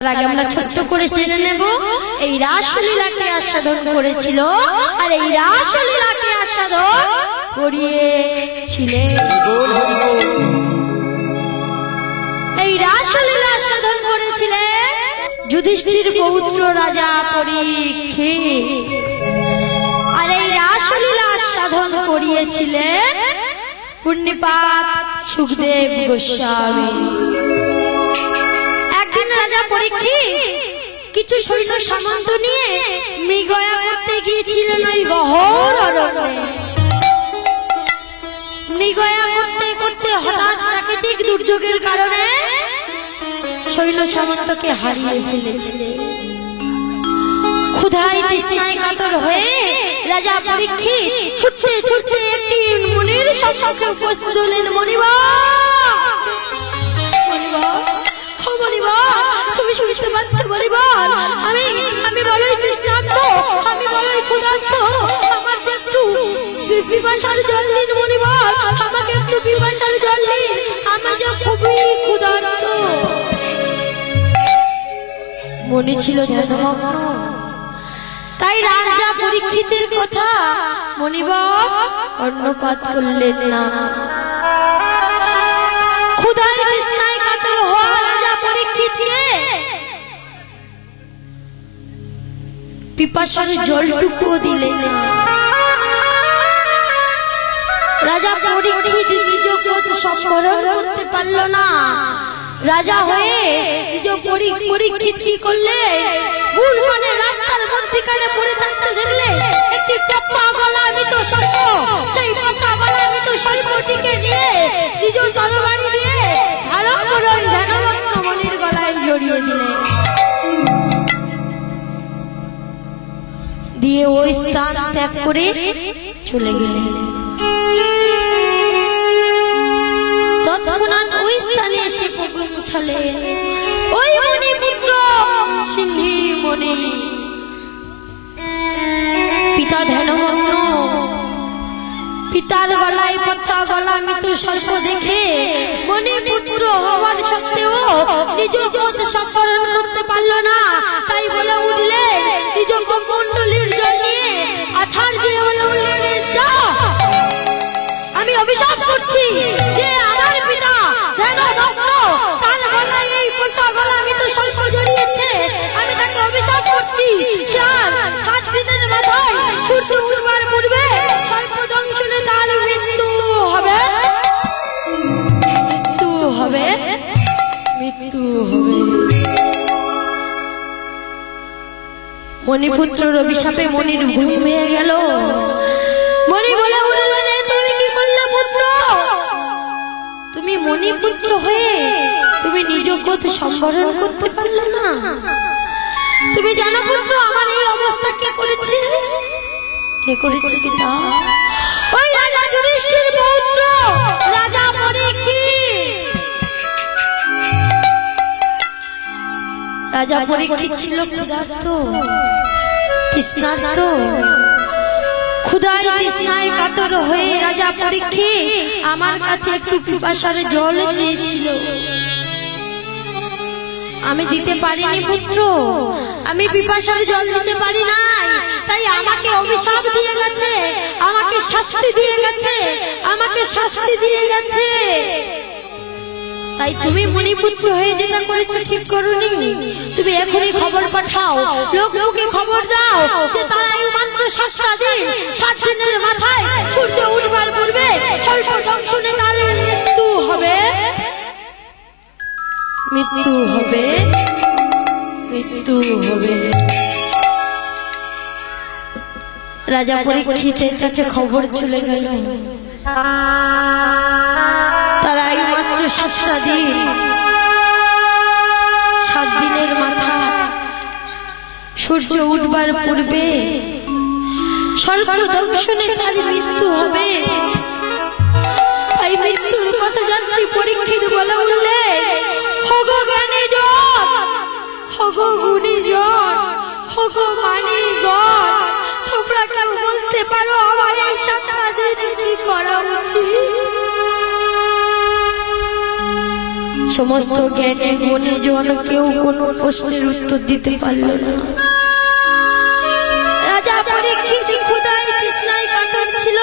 আগে আমরা ছোট্ট করে জেনে নেব এই রাসলীলাকে আস্বাদন করেছিল আর এই রাসলীলাকে আস্বাদন করিয়েছিলেন এই রাসলীলা আস্বাদন করেছিলেন যুধিষ্ঠির পৌত্র রাজা পরীক্ষিত আর এই রাসলীলা আস্বাদন করিয়েছিলেন পুণ্যপাত সুখদেব গোস্বামী। রাজা পরীক্ষিত কিছু সৈন্য সামন্ত নিয়ে মৃগয়া করতে গিয়েছিলেন ওই গহন অরণ্যে। মৃগয়া করতে করতে হঠাৎ প্রাকৃতিক দুর্যোগের কারণে সৈন্য সামন্তকে হারিয়ে ফেলেছিলেন। ক্ষুধায় তৃষ্ণায় কাতর হয়ে রাজা পরীক্ষিত ছুটতে ছুটতে একটি মুনির সম্মুখে উপস্থিত হলেন। মনিবা, তুমি শুনতে পাচ্ছ মনিবা? আমি বড়ই তৃষ্ণার্ত, আমি বড়ই ক্ষুধার্ত, আমার একটু পিপাসার জল দিন মনিবা, আমাকে একটু পিপাসার জল দিন, আমি যে খুবই ক্ষুধার্ত। মনে ছিল ধ্যানমগ্ন, তাই রাজা পরীক্ষিতের কথা মনিবা কর্ণপাত করলেন না। ক্ষুধায় তৃষ্ণায় কাতর হওয়া রাজা পরীক্ষিতকে পিপাসার জলটুকুও দিলেন না। রাজা পরীক্ষিত নিজ ক্রোধ সংবরণ করতে পারল না। রাজা হয়ে নিজ পরীক্ষিত কি করলে ভুল মানে রাস্তার মধ্যখানে পড়ে থাকতে দেখলে একটি পচা গলা মৃত সর্প, সেই পচা গলা মৃত সর্পটিকে নিয়ে নিজ তরবারি দিয়ে ভালো করে ধ্যানমগ্ন মনির গলায় জড়িয়ে দিলেন। দিয়ে ওই স্থান ত্যাগ করে চলে গেলেন। তৎক্ষণাৎ ওই স্থানে এসে পৌঁছলেন ওই মণি পুত্র সিংহীর মণি। পিতা ধ্যানমগ্ন, পিতার গলায় পচা গলা মৃত সর্প দেখে মণি পুত্র হওয়ার সত্ত্বেও নিজ ক্রোধ সংবরণ করতে পারল না। তাই বলে উঠলেন নিজ কমণ্ডলীর জল নিয়ে আছাড় দিয়ে বলে উঠলেন, যা, আমি অভিশাপ করছি যে আমার পিতা ধ্যানমগ্ন তার গলায় এই পচা গলা মৃত সর্প জড়িয়েছে, আমি তাকে অভিশাপ করছি 7 দিনের মাথায় সূর্য উঠবার পূর্বে সর্পদংশনে তার মৃত্যু হবে, মৃত্যু হবে, মৃত্যু হবে। মণিপুত্রের অভিশাপে মনির ঘুম ভেঙে গেল। মণি বলে উঠলেন, তুমি কি করলে পুত্র? তুমি মণিপুত্র হয়ে তুমি নিজ ক্রোধ সংবরণ করতে পারলে না? তুমি জানো পুত্র আমার এই অবস্থা কে করেছে? কে করেছে পিতা? ওই রাজা যুধিষ্ঠির পৌত্র রাজা পরীক্ষিত। রাজা পরীক্ষিত ছিল ক্ষুধার্ত, তৃষ্ণার্ত। ক্ষুধায় তৃষ্ণায় কাতর হয়ে রাজা পরীক্ষিত আমার কাছে একটু পিপাসার জল চেয়েছিল, আমি দিতে পারিনি পুত্র, আমি পিপাসার জল দিতে পারি নাই, তাই আমাকে অভিশাপ দিয়ে গেছে, আমাকে শাস্তি দিয়ে গেছে, আমাকে শাস্তি দিয়ে গেছে। তাই তুমি মণিপুত্র হয়ে যেটা করেছো ঠিক করোনি। তুমি এখনই খবর পাঠাও, লোককে খবর দাও যে তারা মাত্র 7টা দিন, 7 দিনের মাথায় সূর্য উঠবার পূর্বে সর্পদংশনে তার মৃত্যু হবে, মৃত্যু হবে, মৃত্যু হবে। রাজা পরীক্ষিতের কাছে খবর চলে গেল। তারা এই মাত্র 7টা দিন, 7 দিনের মাথা সূর্য উঠবার পূর্বে সর্পদংশনে তার মৃত্যু হবে। তাই মৃত্যুর কথা যাত্রী পরীক্ষিত বলে উঠলেন, হগো জ্ঞানীজন, হগো গুণীজন, হগো মানিগণ, তোমরা কেউ বলতে পারো আমার এই 7টা দিন কি করা উচিত? সমস্ত জ্ঞানী গুণীজন কেউ কোনো প্রশ্নের উত্তর দিতে পারল না। রাজা পরীক্ষিত ক্ষুধায় তৃষ্ণায় কাতর ছিল,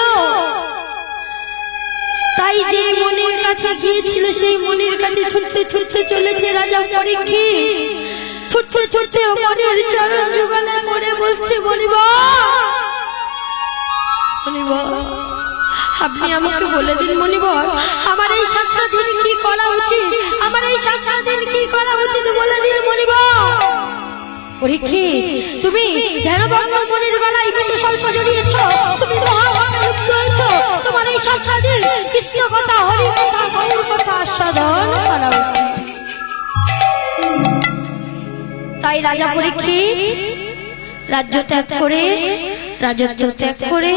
তাই যে মনির কাছে গিয়েছিল সেই মনির কাছে ছুটতে ছুটতে চলেছে রাজা পরীক্ষিত। ছুটতে ছুটতে মনির চরণ যুগলে পড়ে বলছে, মনিবা মনিবা, আপনি আমাকে বলে দিন মনিবর, আমার এই 7টা দিন কি করা উচিত, আমার এই 7টা দিন কি করা উচিত বলে দিন মনিবর। পরীক্ষিত, তুমি ধ্যানভগ্ন মনির গলায় কিন্তু স্বল্প জড়িয়েছো, তুমি মহাভাবে লিপ্ত হয়েছো, তোমার এই 7টা দিন কৃষ্ণ কথা, হরি কথা, গৌর কথা আস্বাদন করা উচিত। তাই রাজা পরীক্ষিত রাজ্য ত্যাগ করে, রাজত্ব ত্যাগ করে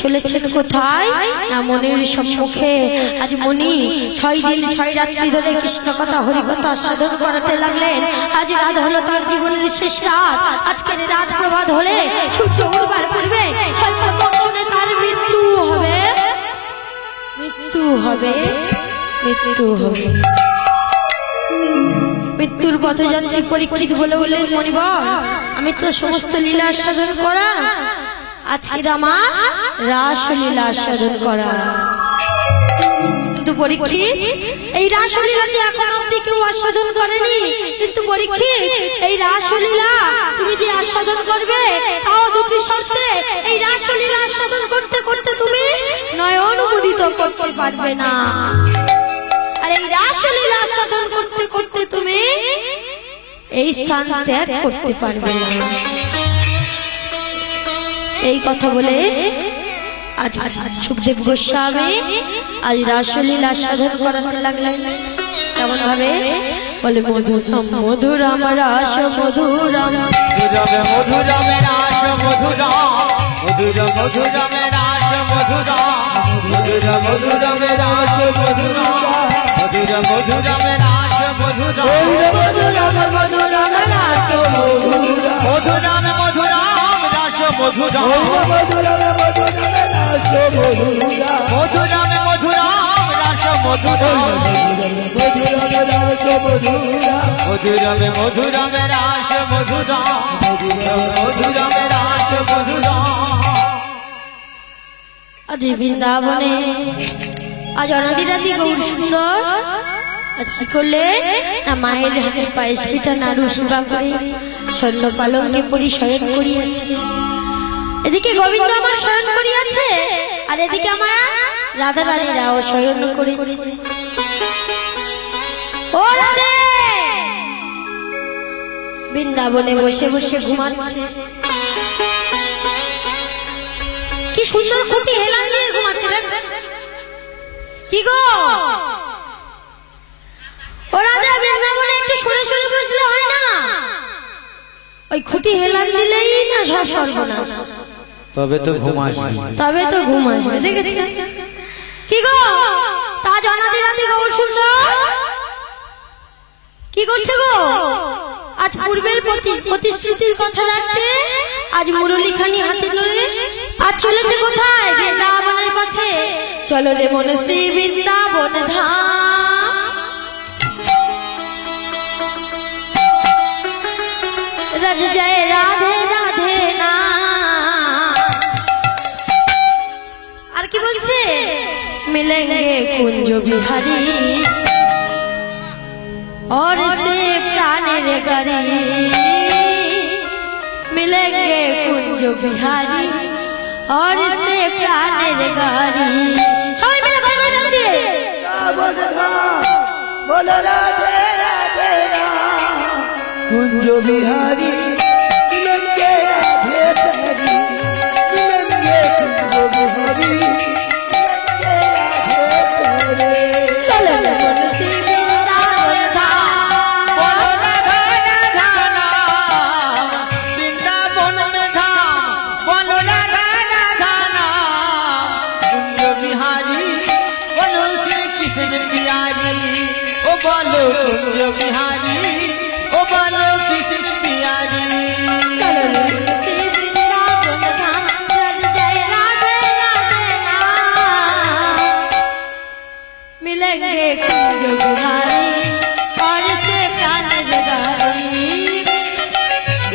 চলেছেন কোথায় না মনির সম্মুখে। আজ মনি 6 দিন 6 রাত্রি ধরে কৃষ্ণ কথা হরি কথা সাধন করাতে লাগলেন। আজ রাত হলো তার জীবনের শেষ রাত। আজকের রাত প্রভাত হলে সূর্য উঠবার পূর্বে স্বল্পক্ষণে তার মৃত্যু হবে, মৃত্যু হবে, মৃত্যু হবে। মৃত্যুর পথযাত্রী পরীক্ষিত বলে বললেন, মনিবর আমি তো সমস্ত লীলা সাধন করা, আজকে আমার রাসলীলা আস্বাদন করা। কিন্তু পরীক্ষিত, এই রাসলীলা যে এখন অব্দি কেউ আস্বাদন করেনি, কিন্তু পরীক্ষিত এই রাসলীলা তুমি যে আস্বাদন করবে তাও দুটি শর্তে। এই রাসলীলা আস্বাদন করতে করতে তুমি নয়ন মুদিত করতে পারবে না, আর এই রাসলীলা আস্বাদন করতে করতে তুমি এই স্থান ত্যাগ করতে পারবে না। এই কথা বলে আজ সুখদেব গোস্বামী আজ রাসলীলা আস্বাদন করাতে লাগলেন। কেমন ভাবে বলে, মধুরাম মধুরাম রাস মধুরাম, মধুরাম রাস মধুরাম, মধুরাম মধুরাম রাস মধুরাম, মধুরাম মধুরাম রাস মধুরাম, মধুরাম মধুরাম রাস মধুরাম, মধুরাম মধুরাম রাস মধুরাম, মধুরাম মধুরাম রাস মধুরাম, মধুরাম মধুরাম রাস মধুরাম, মধুরাম মধুরাম রাস মধুরাম, মধুরাম মধুরাম রাস মধুরাম, মধুরাম রাস মধুরাম। আজ বৃন্দাবনে আজ অনাদিরাদি গৌর সুন্দর আজ কি করলে না মায়ের হাতে পায়েস পিঠা নাড়ু সেবা করে স্বর্ণ পালঙ্কে পরি শয়ন করিয়াছে। এদিকে গোবিন্দ আমার শয়ন করিয়াছে, আর এদিকে আমার রাধা রানীরাও শয়ন করেছে। ও রাধে বৃন্দাবনে বসে বসে ঘুমাচ্ছে। কি সুন্দর খুঁটি হেলান দিয়ে ঘুমাচ্ছে। কি গো ও রাধা, বৃন্দাবনে একটু সরে সরে বসলে হয় না? ওই খুঁটি হেলান দিলেই না সব সর্বনাশ। তবে তো ঘুম আসবে, তবে তো ঘুম আসবে। দেখেছি কি গো তাজ অনাদিরাদি গৌর সুন্দর কি করছে গো? আজ পূর্বের প্রতিশ্রুতির কথা রাখতে আজ মুরলীখানি হাতে লয়ে আজ চলেছে কোথায়? বৃন্দাবনের পথে। চলো রে মনশ্রী বৃন্দাবন ধাম, রট জয় রাধে রাধে না। আর কি বলছে? মিলেंगे कुंज बिहारी और से प्राणेर गाड़ी, मिलेंगे कुंज बिहारी और से प्राणेर गाड़ी। सबाई मिले बोलो जल्दी, बोलो राधे राधे राम, कुंज बिहारी मिलेंगे राधे तारी, मिलेंगे कुंज बिहारी बिहारी, ओ बोलो कृष्ण प्यारी।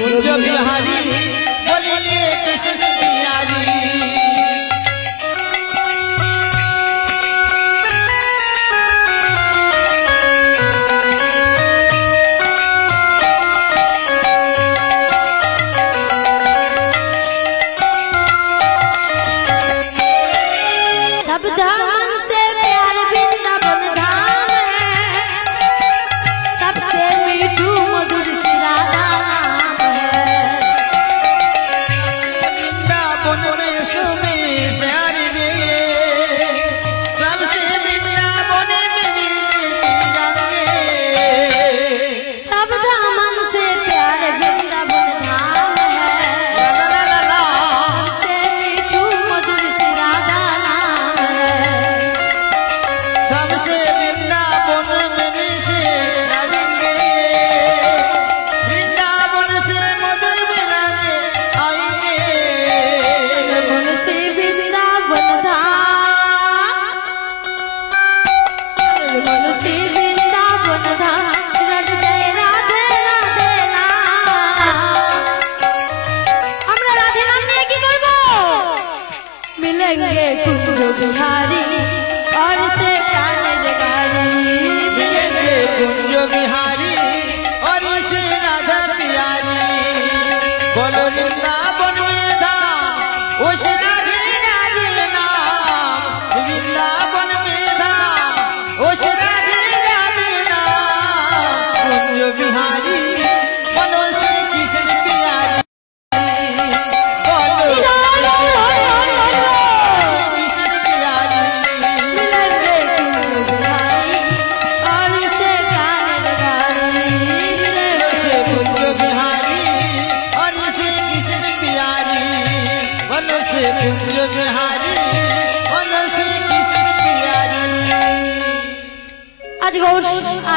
कुंज बिहारी बोलेंगे कृष्ण प्यारी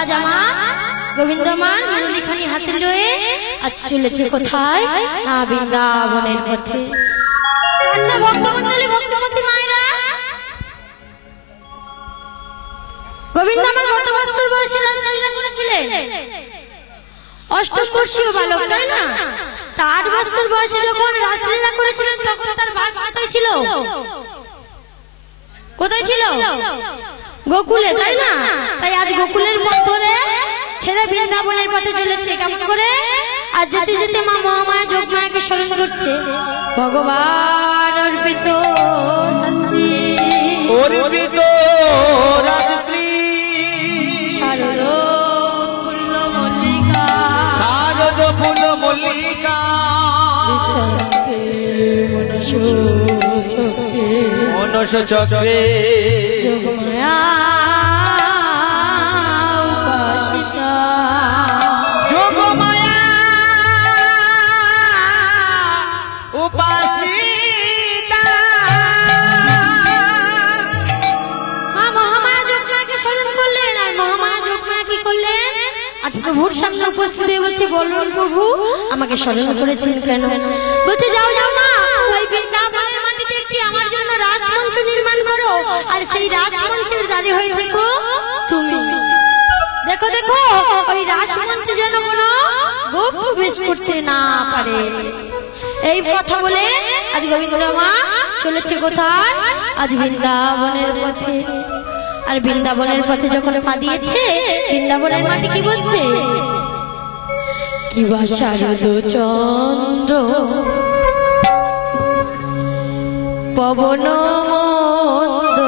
आज गोविंद मान मुरलीखानी हाथे लये आज चलेছে কোথায় না বৃন্দাবনের পথে। আচ্ছা ভক্তমণ্ডলী ভক্তমতী মায়েরা, গোবিন্দ মান কত বছর বয়সে রাসলীলা করেছিলেন? অষ্টবর্ষীয় বালক, তাই না? তা 8 বছর বয়সে যখন রাসলীলা করেছিলেন তখন তার বাস কোথায় ছিল? কোথায় ছিল? গোকুলে, তাই না? তাই আজ গোকুলের পথ ধরে ছেড়ে বৃন্দাবনের পথে চলেছে। কেমন করে? আজ যেতে যেতে মা মহামায়া যোগমায়াকে স্মরণ করছে। ভগবান অর্পিত রাত্রি শারদ ফুল মল্লিকা শারদ ফুল মল্লিকা মনস চক্রে যোগমায়া উপাসিতা যোগমায়া উপাসিতা। মা মহামায়া যোগমায়াকে স্মরণ করলেন। আর মহামায়া যোগমায়া কি করলেন? আজ প্রভুর সামনে উপস্থিত হয়ে বলছে, বলুন প্রভু আমাকে স্মরণ করেছেন কেন? বলছে যাও যাও মা, ওই বৃন্দাবনের মাটিতে একটি আমার জন্য রাসমঞ্চ নির্মাণ করো, আর সেই রাসমঞ্চের দাঁড়ি হয়ে থেকো তুমি। দেখো দেখো ওই রাসমঞ্চে যেন কোনো গোপ প্রবেশ করতে না পারে। এই কথা বলে আজ গোবিন্দ মা চলেছে কোথায়? আজ বৃন্দাবনের পথে। আর বৃন্দাবনের পথে যখন পা দিয়েছে, বৃন্দাবনের মাটি কি বলছে? কি বা শারদ চন্দ্র পবন মন্দ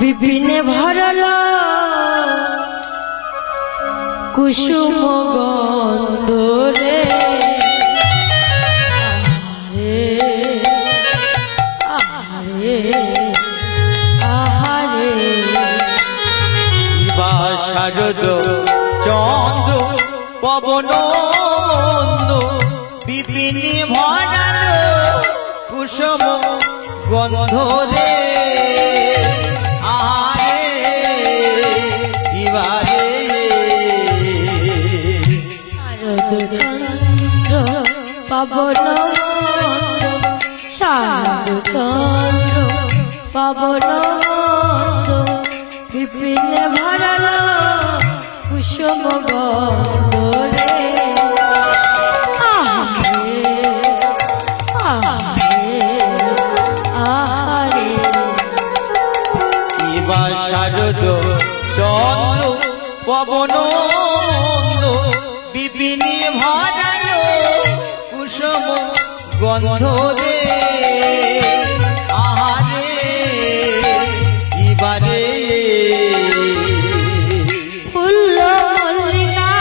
বিপিনে ভরল কুসুম গন্ধ রে। আহারে আহারে শারদ চন্দ্র পবন মন্দ বিপিনে ভরাল কুসুম গন্ধ রে। আহারে ইবারে শারদ চন্দ্র পবন শারদ চন্দ্র পবন বিপিনে ভরাল কুসুম গন্ধ রে আহারে আহারে আহারে কিবা শারদ চন্দ্র পবন বিপিনী ভরালো কুসুম গন্ধ দে আহারে কিবারে ফুল মল্লিকা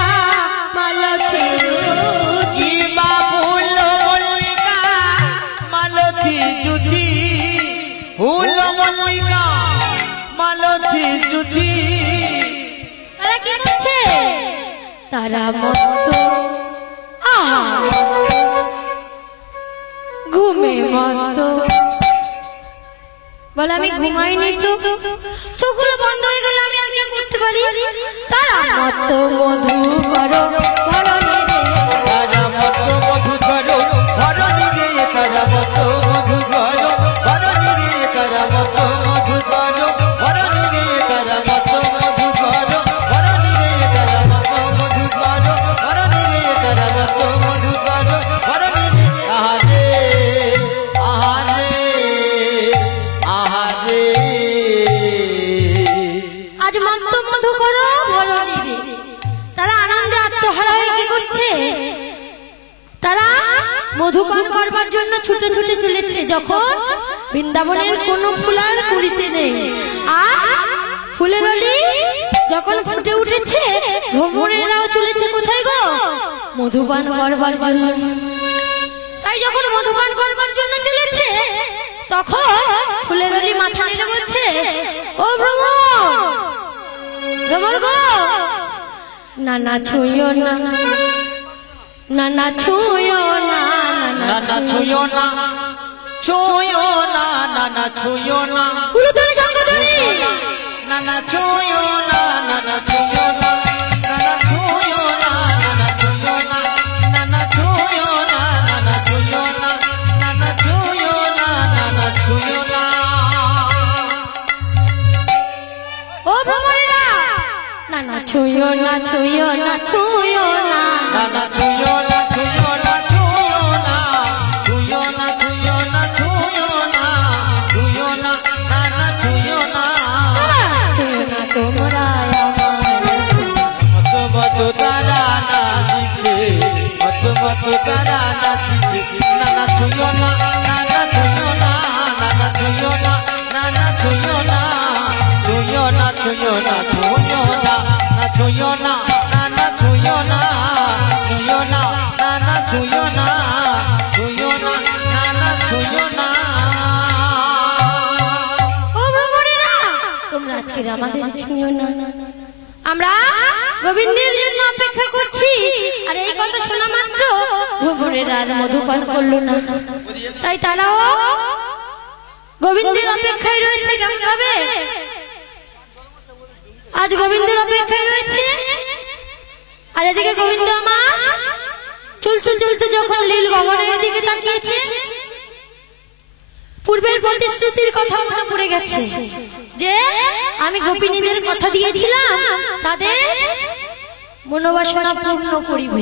মালতী কিবা ফুল মল্লিকা মালতী জুথি ফুল মল্লিকা মালতী জুথি তারা কি করছে তারা মত্ত আহা ঘুমে মত্ত বলে আমি ঘুমাইনি তো চোখগুলো বন্ধ হয়ে গেল আমি আর কি করতে পারি তারা মত্ত মধু করো ধরণী রে তারা মত মধু করো ধরণী রে তারা মত মধু করো ধরণী রে তারা মত মধু করো ধরণী রে তারা মত মধু করো ধরণী রে তারা মত মধু করো ধরণী রে তারা মত মধু করো ধরণী রে আহারে আহারে আহারে আজ মত্ত মধু করো ধরণী রে তারা আনন্দে আত্মহারা হয়ে কি করছে তারা মধুপান করবার জন্য ছুটে ছুটে চলেছে যখন বৃন্দাবনের কোন ফুলার কুড়িতে নেই আর ফুলের অলি যখন ফুটে উঠেছে ভ্রমণেরাও চলেছে কোথায় গো মধুপান করবার জন্য তাই যখন মধুপান করবার জন্য চলেছে তখন ফুলের অলি মাথা নেড়ে বলছে ও ভ্রমণ ভ্রমণ গো না না ছুঁয়ো না না না ছুঁয়ো না না না ছুঁয়ো না ছুঁয়ো না না না ছুঁয়ো না উলুধ্বনি শঙ্খধ্বনি না না ছুঁয়ো না না না ছুঁয়ো না না না ছুঁয়ো না না না ছুঁয়ো না না না ছুঁয়ো না না না ছুঁয়ো না না না ছুঁয়ো না না না ছুঁয়ো না ও ভ্রমণেরা না না ছুঁয়ো না ছুঁয়ো না ছুঁয়ো না না না ছুঁয়ো না ছুঁয়ো না ছুঁয়ো না ছুঁয়ো না ছুঁয়ো না ছুঁয়ো না ছুঁয়ো না না না ছুঁয়ো না ছুঁয়ো না তোমরা আমার মত মত তারা নাচিছে মত মত তারা নাচিছে না না ছুঁয়ো না না না ছুঁয়ো না না না ছুঁয়ো না না না ছুঁয়ো না ছুঁয়ো না ছুঁয়ো না ছুঁয়ো না না ছুঁয়ো না না না ছুঁয়ো না ছুঁয়ো না না না ছুঁয়ো না ছুঁয়ো না না না ছুঁয়ো না ও ভ্রমণেরা তোমরা আজকে আমাদের ছুঁয়ো না আমরা গোবিন্দের জন্য অপেক্ষা করছি আর এই কথা শোনা মাত্র ভ্রমণেরা আর মধুপান করলো না তাই তারাও গোবিন্দের অপেক্ষায় রয়েছে কেমন ভাবে আজ গোবিন্দের অপেক্ষায় রয়েছে আর এদিকে গোবিন্দ আমার চলতে চলতে যখন লীল গগনের দিকে তাকিয়েছে পূর্বের প্রতিশ্রুতির কথা মনে পড়ে গেছে যে আমি গোপিনীদের কথা দিয়েছিলাম তাদের মনোবাসনা পূর্ণ করিব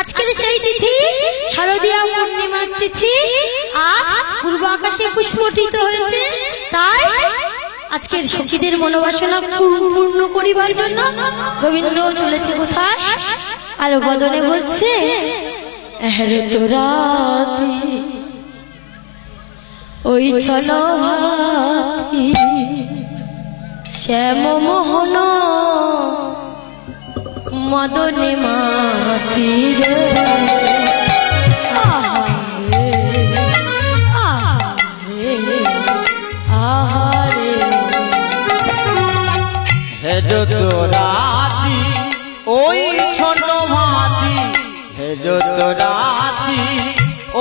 আজকের সেই তিথি শারদীয়া পূর্ণিমার তিথি আজ পূর্ব আকাশে পুষ্পটিত হয়েছে তাই আজকের সখীদের মনোবাসনা পূর্ণ করিবার জন্য গোবিন্দ চলেছে কোথায় আর বদনে বলছে এহরে তোরা ওই ছলো ভাতি শ্যাম মোহন মদনে মাতিরে আহারে আহারে আহারে হেড তোরাতি ওই ছোট ভাতি হেড তোরাতি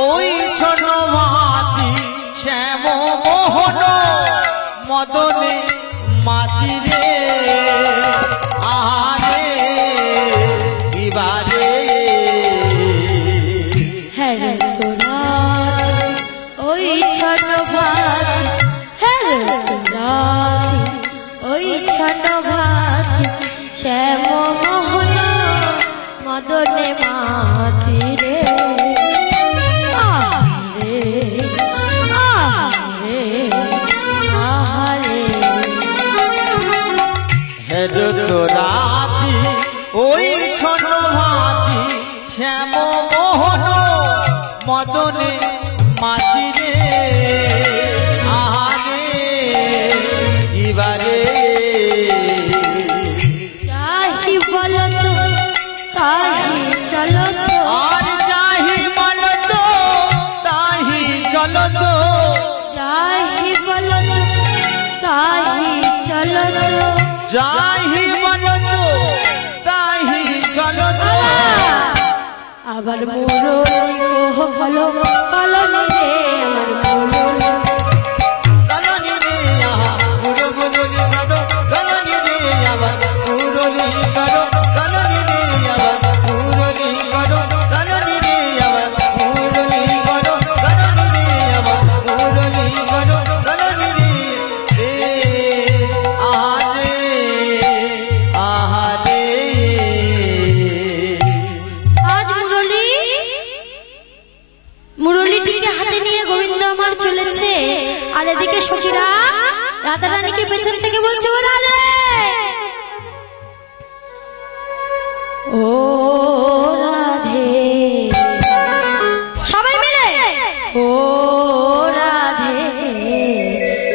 ওই ছোট ভাতি শ্যাম মোহন মদনে মাতি রে আহারে বিবারে হ্যাঁ তোরা ওই ছোট ভাত হ্যাঁ তোরা ওই ছোট ভাত শ্যাম মোহন মদনে মাতি রে আহারে আহারে আহারে হেড তো রাতি ওই ছোট ভাতি শ্যাম মোহন মদনে মাতি রে আহারে এবারে যাহি বলো তো তাহি চলো তো আর যাহি বলো তো তাহি চলো তো যাহি বলো তো তাহি চলো তো যাহি বলো তো তাহি চলো তো আবার মুরলি গো বলো কলনি রে আমার মুরলি কলনি রে আহা পুরো বলনি করো কলনি রে আবার পুরলি করো কলনি রে আবার পুরলি করো কলনি রে আবার পুরলি করো কলনি রে আবার পুরলি করো কলনি রে আহারে আহারে আজ মুরলিটিকে হাতে নিয়ে গোবিন্দ আমার চলেছে আর এদিকে সখীরা রাধা রানীকে পেছন থেকে বলছে ও রাধে ও রাধে সবাই মিলে ও রাধে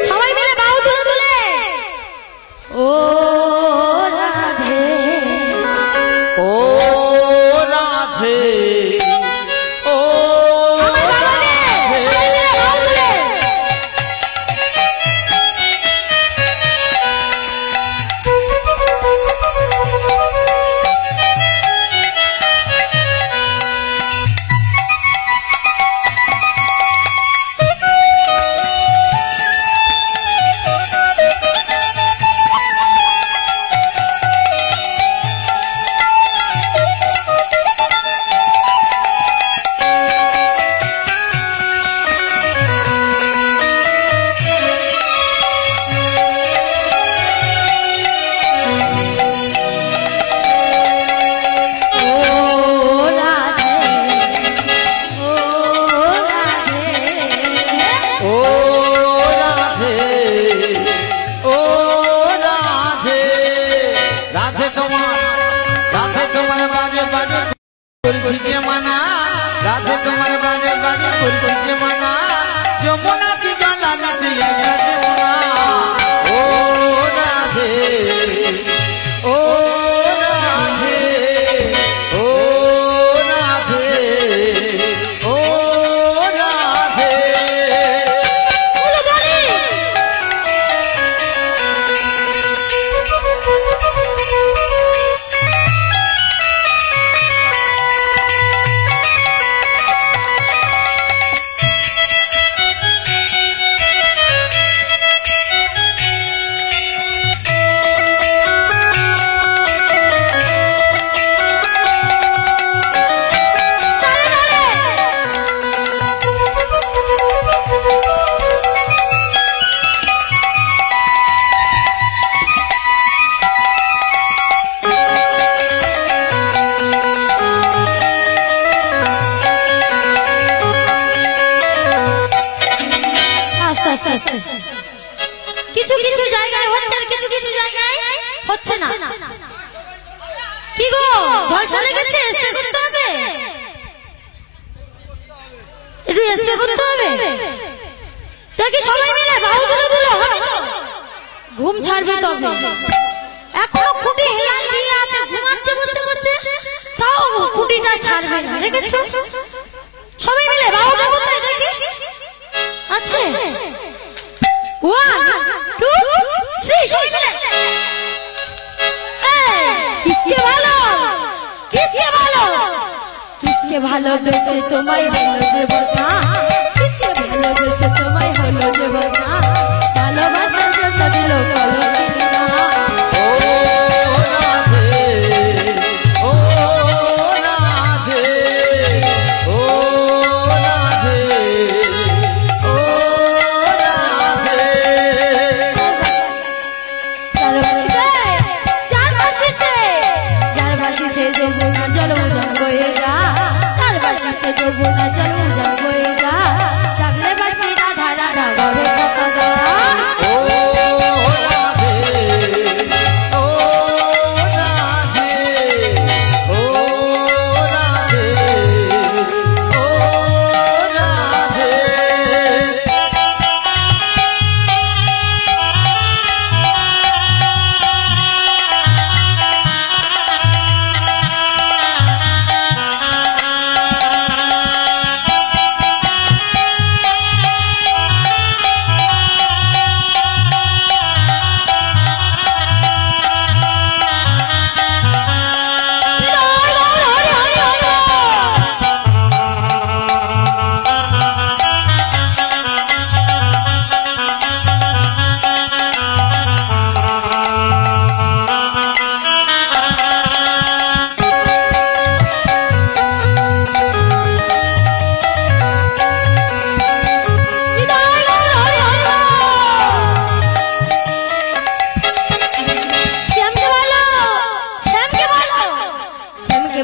সবাই মিলে বাহু তুলে তুলে ও রাধে ও রাধে ও আমার বাবা রে সবাই মিলে বাহু তুলে ও রাধে ও রাধে রাধে তোমার বাজে বাজে করছি যে মানা রাধে তোমার বাজে বাজে করছি যে মানা যমুনা কি গলা নদী যমুনা ও রাধে ও রাধে ও রাধে ও রাধে আস্তে আস্তে আস্তে কিছু কিছু জায়গায় হচ্ছে আর কিছু কিছু জায়গায় হচ্ছে না কি গো ঝলসা লেগেছে স্প্রে করতে হবে একটু স্প্রে করতে হবে দেখি সবাই মিলে বাহু তুলে তুলে হবে তো ঘুম ছাড়বে তবে এখনো খুঁটি হেলান দিয়ে আছে ঘুমাচ্ছে বুঝতে পারছে তাও খুঁটিটা ছাড়বে না দেখেছো সবাই মিলে বাহুটা কোথায় দেখি আছে 1 2 3 সবাই মিলে কিসকে ভালো কিসকে ভালোবেসে তোমায় হলো দেবতা কিসকে ভালোবেসে তোমায় হলো দেবতা ভালোবাসার জন্য দিল কলঙ্কিনী না ও রাধে ও রাধে ও রাধে ও রাধে যার বাসিতে যমুনা জল এ যমুনা জল উজান বয়ে যায় ডাকলে বাসি রাধা রাধা ঘরে কথা যায় ও রাধে ও রাধে ও রাধে ও রাধে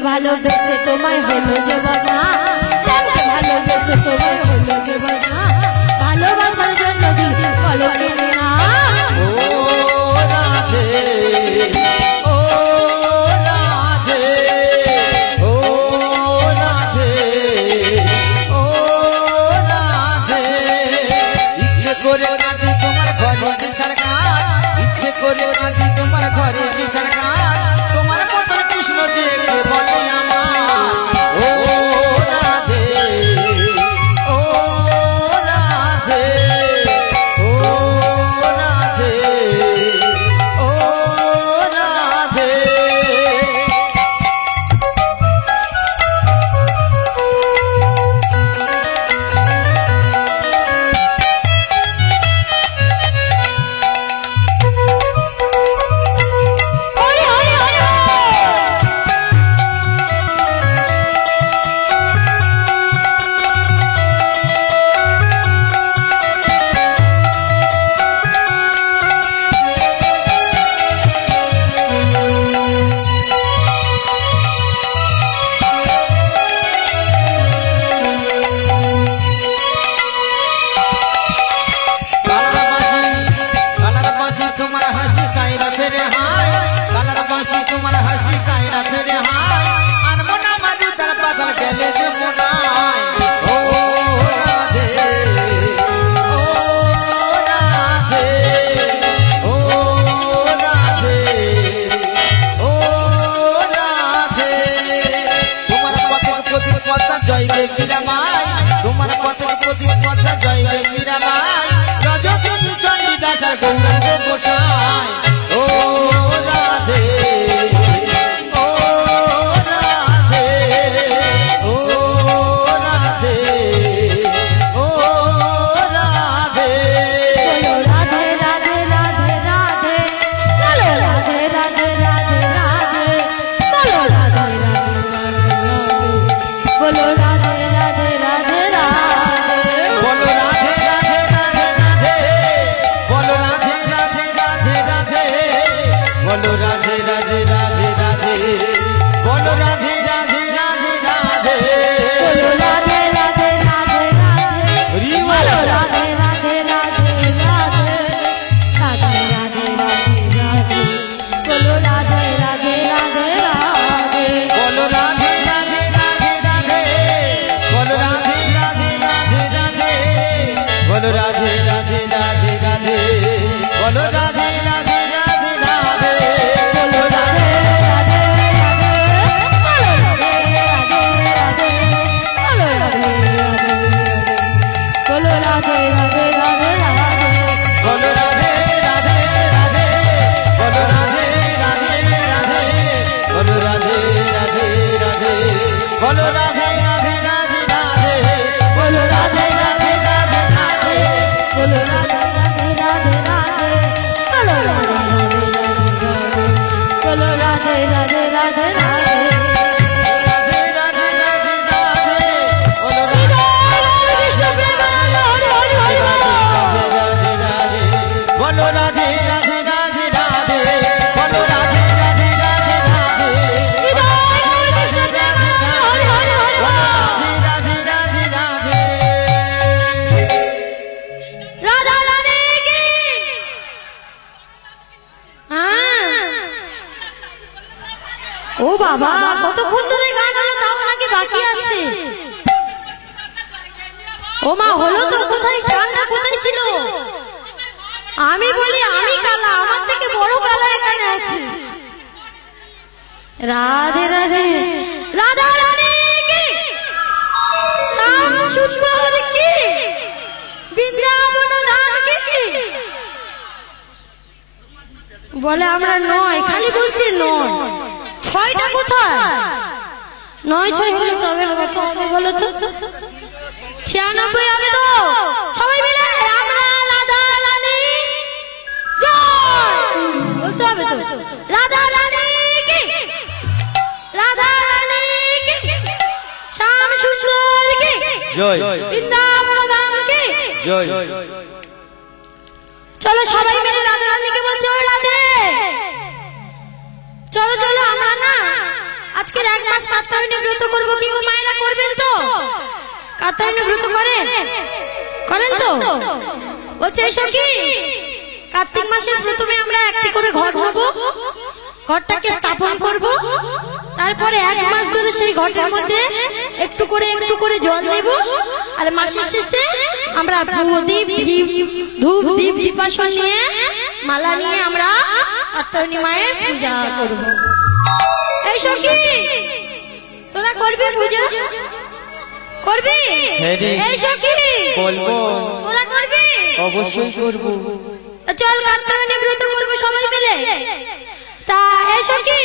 ভালোবেসে তোমায় হলো যে বাবা শ্যামকে ভালোবেসে তোমায় হলো যে বাবা ভালোবাসার জন্য দিল বলো কিনে না ও রাধে ও রাধে ও রাধে ও রাধে ইচ্ছে করে কাঁদি তোমার ঘরে বিছার কাজ ইচ্ছে করে কাঁদি তোমার ঘরে বিছার কাজ তোমার মতন কৃষ্ণ যে কে বলে আমার ও রাধে ও রাধে ও রাধে ও রাধে ওরে ওরে ওরে কালার বাঁশি তোমার হাসি কায়রা ফেরে হায় কালার বাঁশি তোমার হাসি কায়রা ফেরে হায় আনবো না মাদু তার পাতাল গেলে যমুনায় ও রাধে ও রাধে ও রাধে ও রাধে তোমার পথের প্রতি কথা জয় রে মীরাবাই তোমার পথের প্রতি কথা জয় রে মীরাবাই রজকিনী চণ্ডীদাস আর গৌরাঙ্গ গোসাই ও রাধে ও রাধে ও রাধে ও রাধে বলো রাধে রাধে রাধে রাধে বলো রাধে রাধে রাধে রাধে বলো রাধে রাধে রাধে রাধে বলো রাধে রাধে রাধে রাধে বলো রাধে রাধে রাধে রাধে বলো রাধে রাধে রাধে রাধে বলো রাধে রাধে রাধে রাধে বলো রাধে রাধে রাধে রাধে বলো রাধে রাধে রাধে রাধে হরি বল। বলো রাধে রাধে রাধে রাধে রাধে রাধে রাধে রাধে বলো রাধে রাধে রাধে রাধে বলো রাধে রাধে রাধে রাধে বলো রাধে রাধে রাধে রাধে বলো রাধে রাধে রাধে রাধে বলো রাধে রাধে রাধে রাধে বলো রাধে রাধে রাধে বলো রাধে রাধে রাধে বলো রাধে রাধে রাধে রাধে বলো রাধে রাধে রাধে বলো রাধে রাধে রাধে বলো রাধে রাধে রাধে বলো রাধে রাধে রাধে রাধে বলো রাধে রাধে রাধে রাধে বলো রাধে রাধে রাধে রাধে বলো রাধে রাধে রাধে বলো রাধে রাধে রাধে রাধে রাধে রাধে রাধে রাধে বলো রাধে কৃষ্ণ প্রেমানন্দ হরি হরি হরি বল। রাধে রাধে বলো রাধে রাধে রাধে রাধে বলো রাধে রাধে রাধে রাধে হৃদয় কৃষ্ণ প্রেমানন্দ হরি হরি হরি বল। বাবা, কতক্ষণ ধরে গান হলো তাও নাকি বাকি আছে। ও মা, হলো তো, কোথায় গানটা কোথায় ছিল? আমি বলি আমি কালা, আমার থেকে বড় কালা এখানে আছে। রাধে রাধে, রাধা রানী কি, শ্যাম সুন্দর কি, বৃন্দাবন ধাম কি। বলে আমরা নয়, খালি বলছি নয়। ছয়টা কোথায়? 9 6 হলে তবে কত হবে বলো তো? 96 হবে তো? সবাই মিলে আমরা রাধা রানী জয় বলতে হবে তো। রাধা রানী কি, রাধা রানী কি, শ্যাম সুন্দর কি, জয় বৃন্দাবন ধাম কি জয়। চলো সবাই মিলে রাধা রানীকে বলছে ওই রাধে। চলো চলো, আমরা না আজকের 1 মাস কাত্যায়নী ব্রত করবো। কি গো মায়েরা, করবেন তো? কাত্যায়নী ব্রত করেন? করেন তো? বলছে এসো কি, কার্তিক মাসের প্রথমে আমরা একটি করে ঘর নেব, ঘরটাকে স্থাপন করব, তারপরে 1 মাস ধরে সেই ঘরের মধ্যে একটু করে জল দেব, আর মাসের শেষে আমরা প্রদীপ ধূপ দীপ দীপাসন নিয়ে মালা নিয়ে আমরা কাত্যায়নী মায়ের পূজা করব। এই সখী, তোরা করবি পূজা? করবি? এই সখী বলবো, তোরা করবি? অবশ্যই করব। চল কাত্যায়নী ব্রত করব সবাই মিলে। তা এই সখী,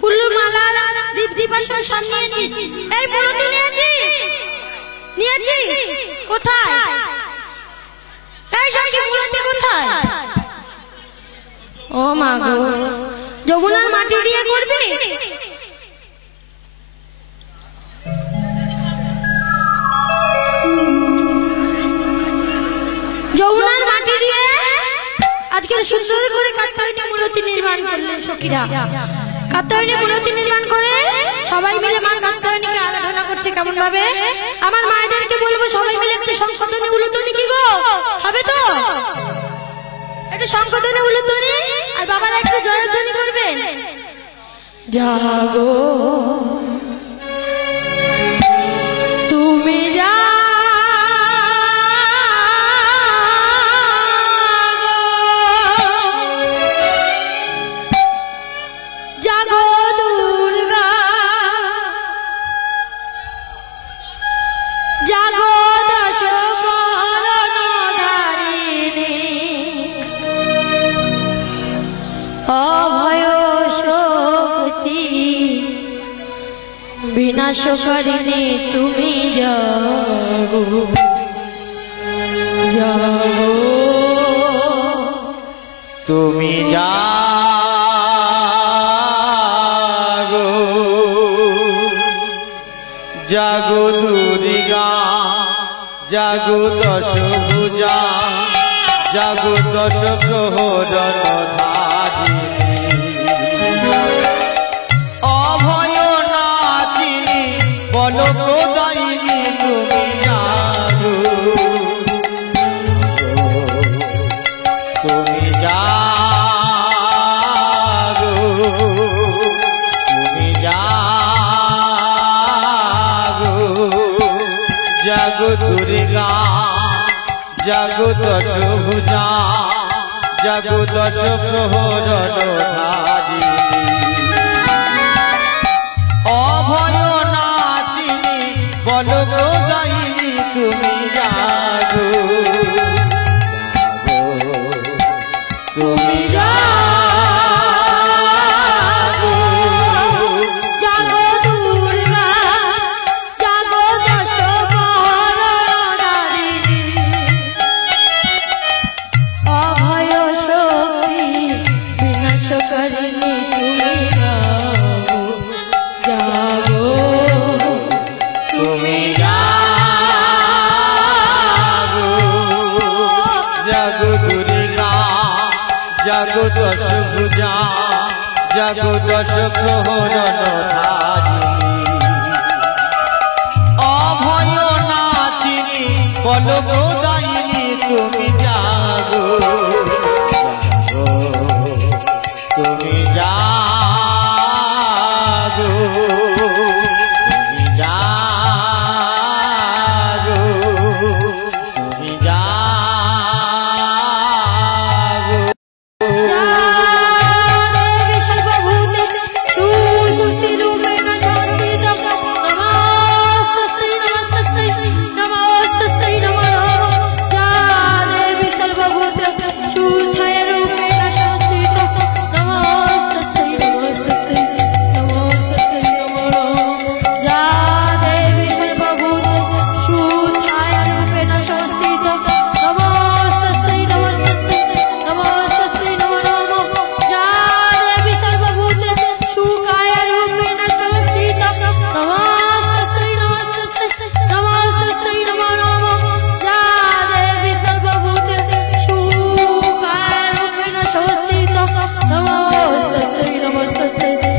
ফুল মালা দীপ দীপাসন সব নিয়েছিস? এই ব্রত নিয়েছিস? কোথায়? এই সখী, ব্রত কোথায়? ও মা গো, যমুনার মাটি দিয়ে করবি? যমুনার মাটি দিয়ে আজকে সুন্দর করে কাত্যায়নী মূর্তি নির্মাণ করলেন সখীরা। কাত্যায়নী মূর্তি নির্মাণ করে সবাই মিলে মা কাত্যায়নীকে আরাধনা করছে। কেমন ভাবে? আমার মায়েদেরকে বলবো সবাই মিলে একটু সংশোধনী উলুধ্বনি কি গো হবে তো? একটু সংশোধনী উলুধ্বনি, আর বাবারা একটু জয়ধ্বনি করবেন। জাগো তুমি যা, জাগো দুর্গা, জাগো দশ করণধারিণী, অভয় শক্তি বিনাশকারিণী তুমি জাগো, জাগো তুমি জাগো, জাগো দুর্গা, জাগো দশ ভুজা, জাগো দশ প্রহরণধারিণী, অভয় নাথিনী বলপ্রদায়িনী তুমি জাগো, তুমি জাগো, তুমি জাগো, জাগো দুর্গা, জাগো দশ ভুজা, জাগো দশ প্রহরণধারিণী, অভয় নাথিনী বলপ্রদায়িনী তুমি জাগো, তুমি জাগো, জাগো দুর্গা, জাগো দশ করণধারিণী, অভয় শক্তি বিনাশকারিণী তুমি জাগো, জাগো তুমি জাগো, জাগো দুর্গা, জাগো দশ ভুজা, জাগো দশ প্রহরণধারিণী, অভয় নাথিনী বলপ্রদায়িনী তুমি জাগো, জাগো, তুমি জাগো, বসে